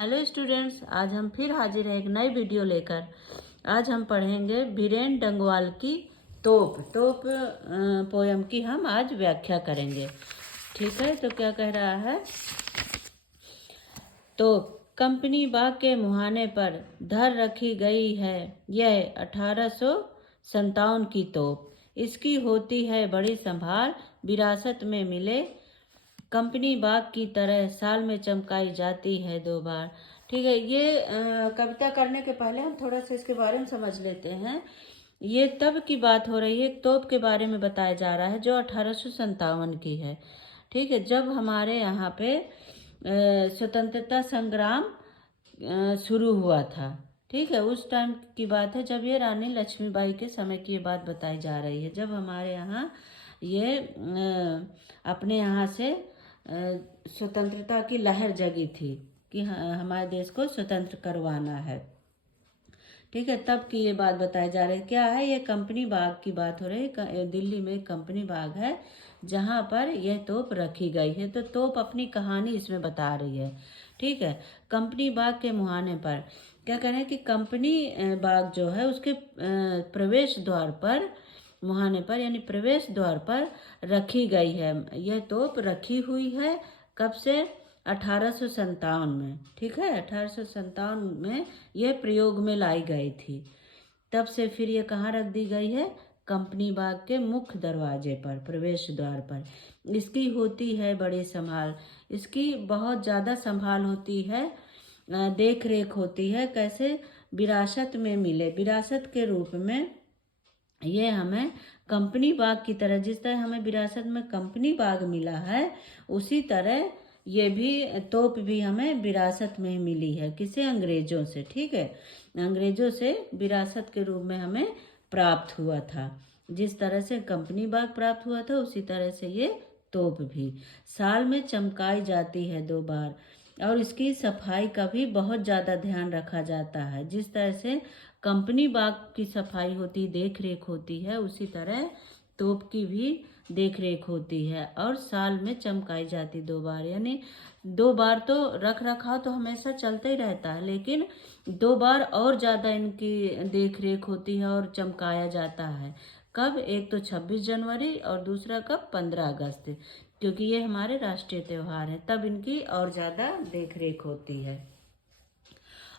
Hello students, आज हम फिर हाजिर हैं एक नई वीडियो लेकर। आज हम पढ़ेंगे बीरेन डंगवाल की तोप पोयम की हम आज व्याख्या करेंगे। ठीक है, तो क्या कह रहा है। तोप कंपनी बाग के मुहाने पर धर रखी गई है यह 1857 की तोप। इसकी होती है बड़ी संभाल, विरासत में मिले कंपनी बाग की तरह साल में चमकाई जाती है 2 बार। ठीक है, ये कविता करने के पहले हम थोड़ा सा इसके बारे में समझ लेते हैं। ये तब की बात हो रही है, तोप के बारे में बताया जा रहा है जो 1857 की है। ठीक है, जब हमारे यहाँ पे स्वतंत्रता संग्राम शुरू हुआ था। ठीक है, उस टाइम की बात है जब ये रानी लक्ष्मीबाई के समय की ये बात बताई जा रही है, जब हमारे यहाँ ये अपने यहाँ से स्वतंत्रता की लहर जगी थी कि हमारे देश को स्वतंत्र करवाना है। ठीक है, तब की ये बात बताई जा रही है। क्या है, ये कंपनी बाग की बात हो रही है। दिल्ली में कंपनी बाग है जहाँ पर यह तोप रखी गई है। तो तोप अपनी कहानी इसमें बता रही है। ठीक है, कंपनी बाग के मुहाने पर क्या कह रहे हैं कि कंपनी बाग जो है उसके प्रवेश द्वार पर, मुहाने पर यानी प्रवेश द्वार पर रखी गई है। यह तोप रखी हुई है कब से, 1857 में। ठीक है, 1857 में यह प्रयोग में लाई गई थी। तब से फिर ये कहाँ रख दी गई है, कंपनी बाग के मुख्य दरवाजे पर, प्रवेश द्वार पर। इसकी होती है बड़ी संभाल, इसकी बहुत ज़्यादा संभाल होती है, देख रेख होती है। कैसे, विरासत में मिले, विरासत के रूप में ये हमें कंपनी बाग की तरह, जिस तरह हमें विरासत में कंपनी बाग मिला है उसी तरह ये भी तोप भी हमें विरासत में मिली है। किसे, अंग्रेजों से। ठीक है, अंग्रेजों से विरासत के रूप में हमें प्राप्त हुआ था। जिस तरह से कंपनी बाग प्राप्त हुआ था उसी तरह से ये तोप भी साल में चमकाई जाती है 2 बार। और इसकी सफाई का भी बहुत ज़्यादा ध्यान रखा जाता है। जिस तरह से कंपनी बाग की सफाई होती, देख रेख होती है, उसी तरह तोप की भी देख रेख होती है और साल में चमकाई जाती 2 बार। यानी 2 बार तो रख रखाव तो हमेशा चलता ही रहता है, लेकिन 2 बार और ज़्यादा इनकी देख रेख होती है और चमकाया जाता है। कब, एक तो 26 जनवरी और दूसरा कब, 15 अगस्त, क्योंकि ये हमारे राष्ट्रीय त्यौहार हैं, तब इनकी और ज़्यादा देख रेख होती है।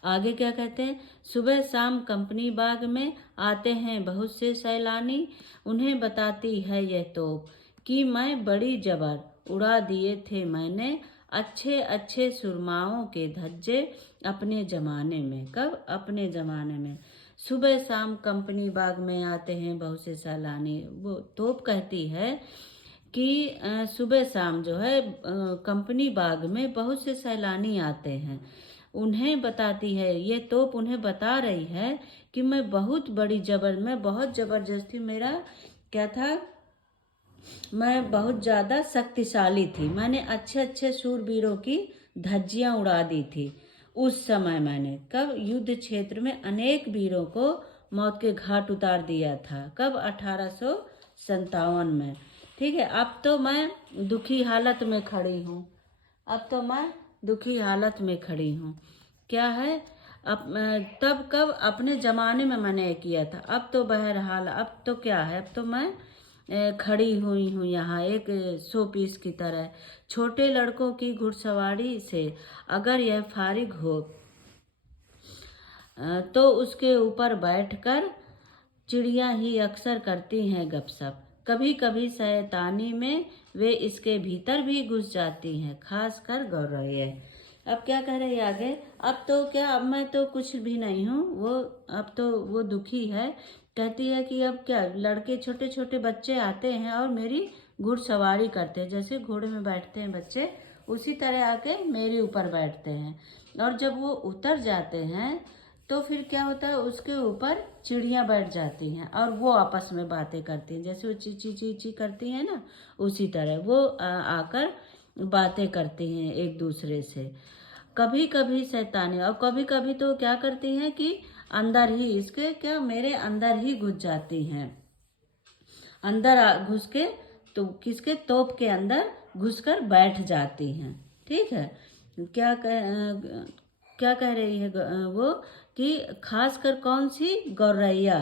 आगे क्या कहते हैं, सुबह शाम कंपनी बाग में आते हैं बहुत से सैलानी, उन्हें बताती है यह तोप कि मैं बड़ी जबर उड़ा दिए थे मैंने अच्छे अच्छे सुरमाओं के धज्जे अपने ज़माने में। कब, अपने ज़माने में। सुबह शाम कंपनी बाग में आते हैं बहुत से सैलानी, वो तोप कहती है कि सुबह शाम जो है कंपनी बाग में बहुत से सैलानी आते हैं। उन्हें बताती है, ये तोप उन्हें बता रही है कि मैं बहुत ज़बरदस्ती, मेरा क्या था, मैं बहुत ज़्यादा शक्तिशाली थी। मैंने अच्छे अच्छे शूरवीरों की धज्जियाँ उड़ा दी थी उस समय। मैंने कब, युद्ध क्षेत्र में अनेक वीरों को मौत के घाट उतार दिया था। कब, 1857 में। ठीक है, अब तो मैं दुखी हालत में खड़ी हूँ, अब तो मैं दुखी हालत में खड़ी हूँ। क्या है, अब तब कब, अपने ज़माने में मैंने ये किया था। अब तो बहरहाल, अब तो क्या है, अब तो मैं खड़ी हुई हूँ यहाँ एक शो पीस की तरह। छोटे लड़कों की घुड़सवारी से अगर यह फारिग हो तो उसके ऊपर बैठकर चिड़िया ही अक्सर करती हैं गपशप। कभी कभी शैतानी में वे इसके भीतर भी घुस जाती हैं, खास कर गौरैया। अब क्या कह रही है आगे, अब तो क्या, अब मैं तो कुछ भी नहीं हूँ, वो अब तो वो दुखी है। कहती है कि अब क्या, लड़के छोटे छोटे बच्चे आते हैं और मेरी घुड़सवारी करते हैं, जैसे घोड़े में बैठते हैं बच्चे उसी तरह आके मेरे ऊपर बैठते हैं। और जब वो उतर जाते हैं तो फिर क्या होता है, उसके ऊपर चिड़ियाँ बैठ जाती हैं और वो आपस में बातें करती हैं, जैसे वो ची ची ची ची करती हैं ना, उसी तरह वो आकर बातें करती हैं एक दूसरे से। कभी कभी शैतानी, और कभी कभी तो क्या करती हैं कि अंदर ही इसके, क्या, मेरे अंदर ही घुस जाती हैं, अंदर घुस के, तो किसके, तोप के अंदर घुसकर बैठ जाती हैं। ठीक है, क्या क्या कह रही है वो कि खासकर कौन सी, गौरैया।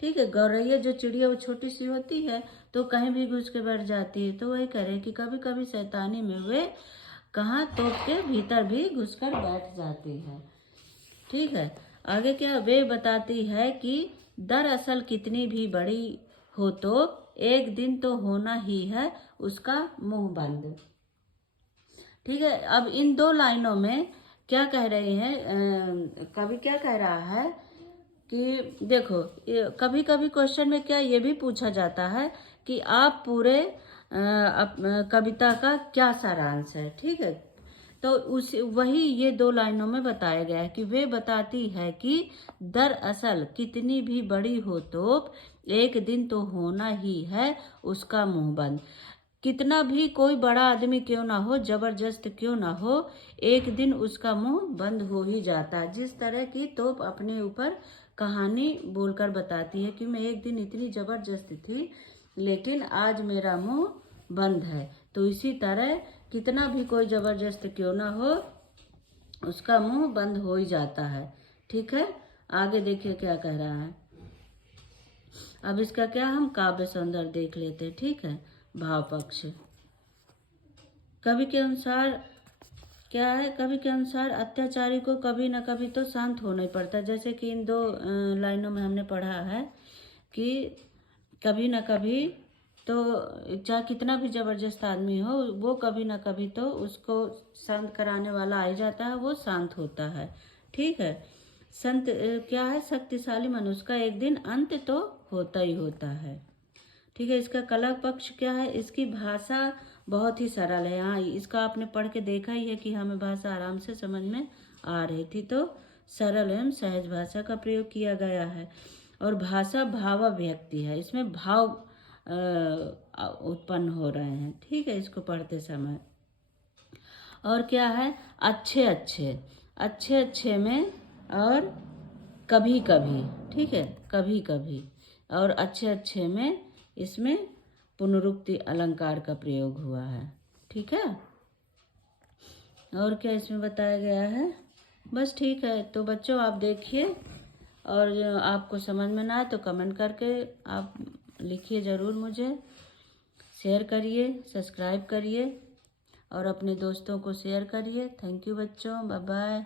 ठीक है, गौरैया जो चिड़िया वो छोटी सी होती है तो कहीं भी घुस के बैठ जाती है। तो वही कह रहे हैं कि कभी कभी शैतानी में वे कहाँ, तोप के भीतर भी घुसकर बैठ जाती है। ठीक है, आगे क्या, वे बताती है कि दरअसल कितनी भी बड़ी हो तो एक दिन तो होना ही है उसका मुंह बंद। ठीक है, अब इन दो लाइनों में क्या कह रहे हैं, कवि क्या कह रहा है कि देखो, कभी कभी क्वेश्चन में क्या ये भी पूछा जाता है कि आप पूरे कविता का क्या सारांश है। ठीक है, तो उस वही ये दो लाइनों में बताया गया है कि वे बताती है कि दरअसल कितनी भी बड़ी हो तो एक दिन तो होना ही है उसका मुंह बंद। कितना भी कोई बड़ा आदमी क्यों ना हो, जबरदस्त क्यों ना हो, एक दिन उसका मुंह बंद हो ही जाता है। जिस तरह की तोप अपने ऊपर कहानी बोलकर बताती है कि मैं एक दिन इतनी जबरदस्त थी लेकिन आज मेरा मुंह बंद है, तो इसी तरह कितना भी कोई जबरदस्त क्यों ना हो उसका मुंह बंद हो ही जाता है। ठीक है, आगे देखिए क्या कह रहा है। अब इसका क्या, हम काव्य सौंदर्य देख लेते हैं। ठीक है, भाव पक्ष। कवि के अनुसार क्या है, कवि के अनुसार अत्याचारी को कभी न कभी तो शांत होना ही पड़ता है। जैसे कि इन दो लाइनों में हमने पढ़ा है कि कभी न कभी तो चाहे कितना भी जबरदस्त आदमी हो वो कभी ना कभी तो उसको शांत कराने वाला आ ही जाता है, वो शांत होता है। ठीक है, संत क्या है, शक्तिशाली मनुष्य का एक दिन अंत तो होता ही होता है। ठीक है, इसका कला पक्ष क्या है, इसकी भाषा बहुत ही सरल है। हाँ, इसका आपने पढ़ के देखा ही है कि हमें भाषा आराम से समझ में आ रही थी। तो सरल एवं सहज भाषा का प्रयोग किया गया है। और भाषा भावाभिव्यक्ति है, इसमें भाव उत्पन्न हो रहे हैं। ठीक है, इसको पढ़ते समय। और क्या है, अच्छे अच्छे, अच्छे अच्छे में और कभी कभी। ठीक है, कभी कभी और अच्छे अच्छे में इसमें पुनरुक्ति अलंकार का प्रयोग हुआ है। ठीक है, और क्या इसमें बताया गया है, बस। ठीक है, तो बच्चों आप देखिए, और जो आपको समझ में ना आए तो कमेंट करके आप लिखिए ज़रूर, मुझे शेयर करिए, सब्सक्राइब करिए और अपने दोस्तों को शेयर करिए। थैंक यू बच्चों, बाय बाय।